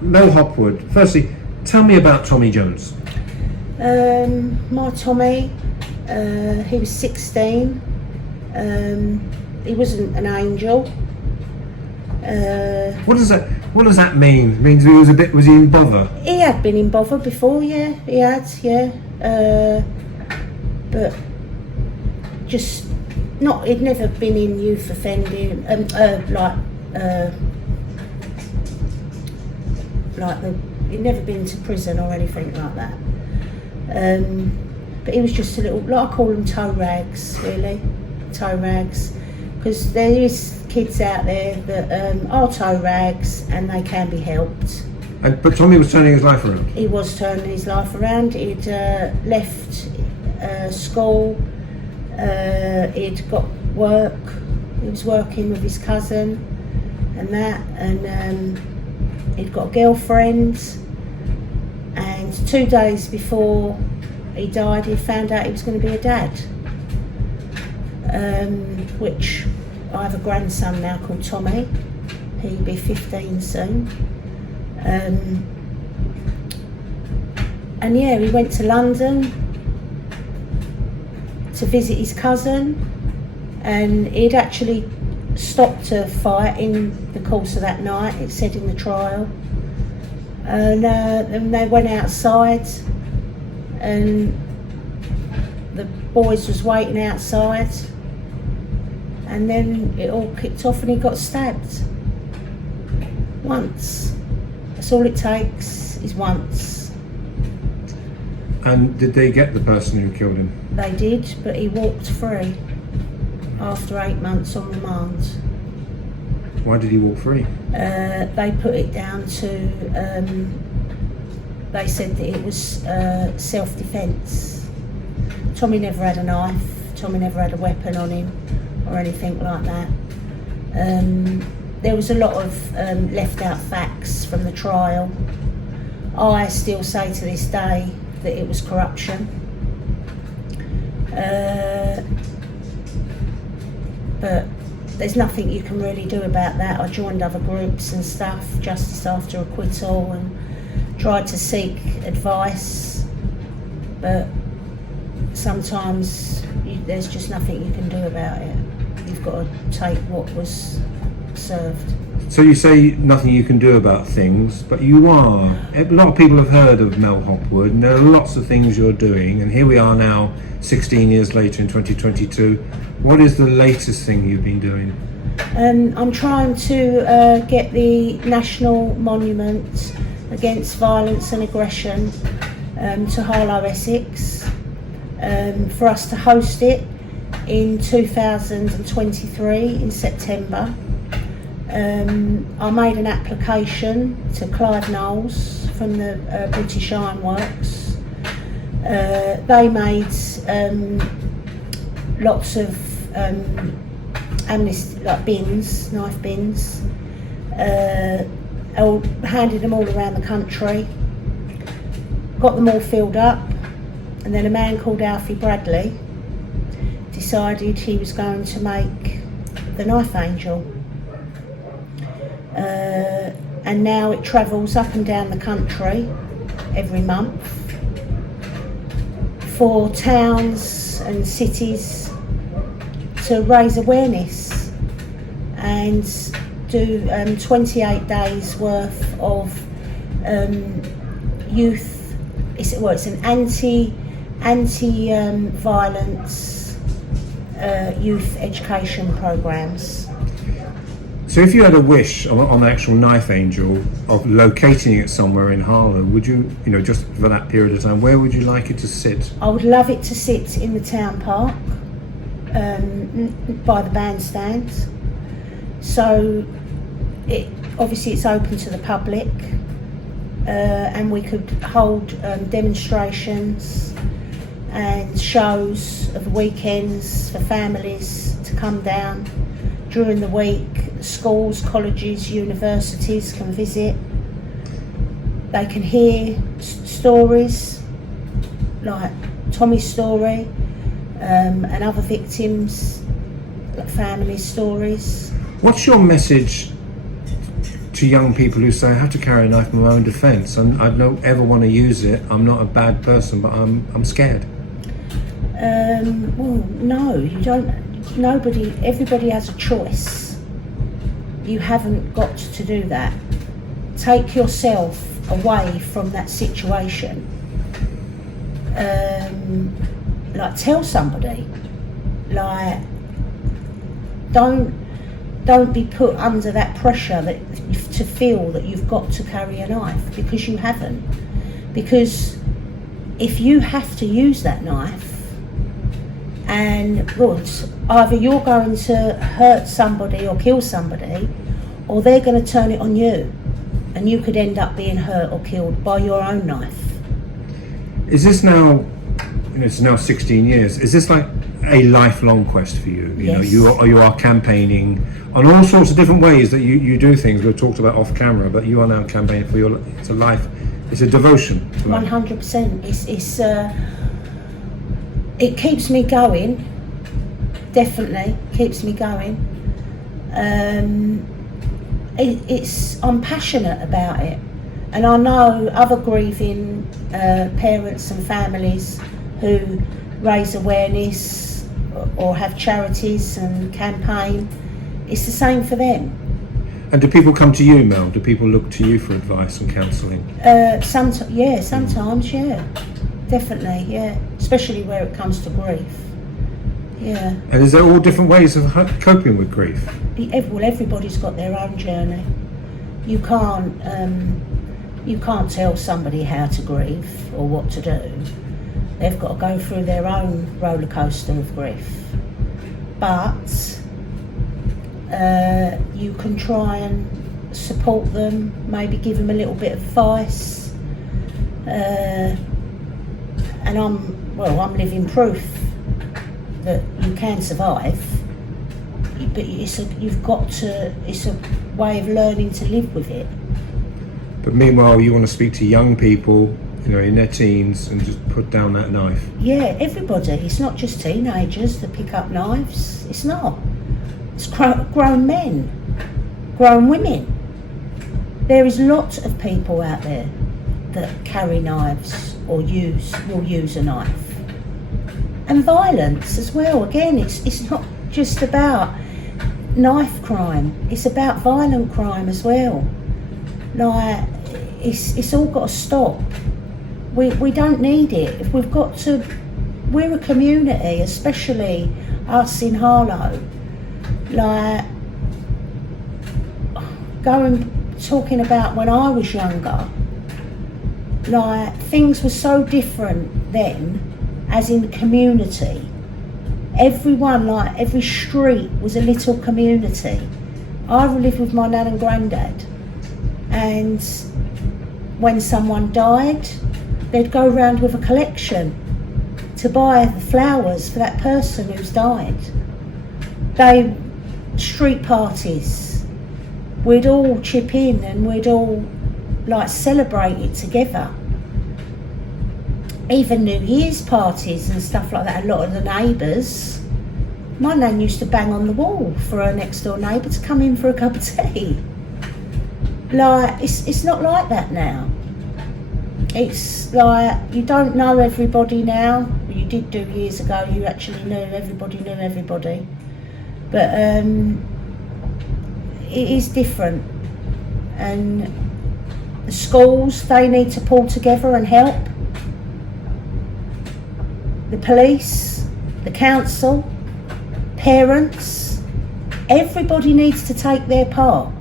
Mel Hopwood, firstly, tell me about Tommy Jones. My Tommy, he was 16. He wasn't an angel. What does that mean? It means was he in bother? He had been in bother before, yeah, he had, yeah. But just not, he'd never been in youth offending, he'd never been to prison or anything like that. But he was just a little, like I call them toe rags, really, toe rags, because there is kids out there that are toe rags and they can be helped. But Tommy was turning his life around. He was turning his life around. He'd left school. He'd got work. He was working with his cousin and that, and he'd got a girlfriend. And 2 days before he died, he found out he was going to be a dad. Which I have a grandson now called Tommy. He'll be 15 soon. And yeah, he went to London to visit his cousin, and he'd actually stopped to fight in the course of that night, it said in the trial. And then they went outside and the boys was waiting outside, and then it all kicked off and he got stabbed. Once. That's all it takes, is once. And did they get the person who killed him? They did, but he walked free after 8 months on remand. Why did he walk free? They put it down to, they said that it was self-defence. Tommy never had a knife, Tommy never had a weapon on him or anything like that. There was a lot of left out facts from the trial. I still say to this day that it was corruption. But there's nothing you can really do about that. I joined other groups and stuff, Justice After Acquittal, and tried to seek advice, but sometimes there's just nothing you can do about it. You've got to take what was served. So you say nothing you can do about things, but you are. A lot of people have heard of Mel Hopwood, and there are lots of things you're doing, and here we are now, 16 years later in 2022. What is the latest thing you've been doing? I'm trying to get the National Monument Against Violence and Aggression to Harlow, Essex, for us to host it in 2023 in September. I made an application to Clive Knowles from the British Ironworks. They made lots of amnesty, like bins, knife bins, handed them all around the country, got them all filled up, and then a man called Alfie Bradley decided he was going to make the Knife Angel. And now it travels up and down the country every month for towns and cities to raise awareness and do 28 days worth of youth. It's an anti-violence youth education programs. So if you had a wish on the actual Knife Angel of locating it somewhere in Harlow, would you, just for that period of time, where would you like it to sit? I would love it to sit in the town park, by the bandstand. So obviously it's open to the public, and we could hold demonstrations and shows of the weekends for families to come down. During the week, schools, colleges, universities can visit. They can hear stories like Tommy's story, and other victims, like family stories. What's your message to young people who say, I have to carry a knife for my own defence, and I don't ever want to use it, I'm not a bad person, but I'm scared? Well, no, you don't. Everybody has a choice. You haven't got to do that. Take yourself away from that situation. Like, tell somebody. Like, don't be put under that pressure to feel that you've got to carry a knife, because you haven't. Because if you have to use that knife, and well, either you're going to hurt somebody or kill somebody, or they're going to turn it on you, and you could end up being hurt or killed by your own knife. Is this now, it's now 16 years, is this like a lifelong quest for you? Yes. You are campaigning on all sorts of different ways that you do things. We've talked about off camera, but you are now campaigning for it's a life, it's a devotion to life. 100%. It keeps me going. Definitely keeps me going. I'm passionate about it, and I know other grieving parents and families who raise awareness or have charities and campaign. It's the same for them. And do people come to you, Mel? Do people look to you for advice and counselling? Sometimes, yeah. Definitely, yeah. Especially where it comes to grief. Yeah. And is there all different ways of coping with grief? Well, everybody's got their own journey. You can't tell somebody how to grieve or what to do. They've got to go through their own roller coaster of grief. But you can try and support them, maybe give them a little bit of advice. And I'm living proof that you can survive, but it's a way of learning to live with it. But meanwhile, you want to speak to young people, in their teens, and just put down that knife. Yeah, everybody. It's not just teenagers that pick up knives. It's not. It's grown men, grown women. There is lots of people out there that carry knives or will use a knife. And violence as well. Again, it's not just about knife crime, it's about violent crime as well. Like, it's all got to stop. We don't need it. If we've got to, we're a community, especially us in Harlow. Like, talking about when I was younger, like, things were so different then, as in the community. Everyone, like, every street was a little community. I lived with my nan and granddad, and when someone died, they'd go around with a collection to buy the flowers for that person who's died. Street parties, we'd all chip in and we'd all, like, celebrate it together. Even New Year's parties and stuff like that, a lot of the neighbours, my nan used to bang on the wall for her next door neighbour to come in for a cup of tea. Like, it's not like that now. It's like, you don't know everybody now. You did do years ago, you actually knew everybody. But it is different. And the schools, they need to pull together and help. The police, the council, parents, everybody needs to take their part.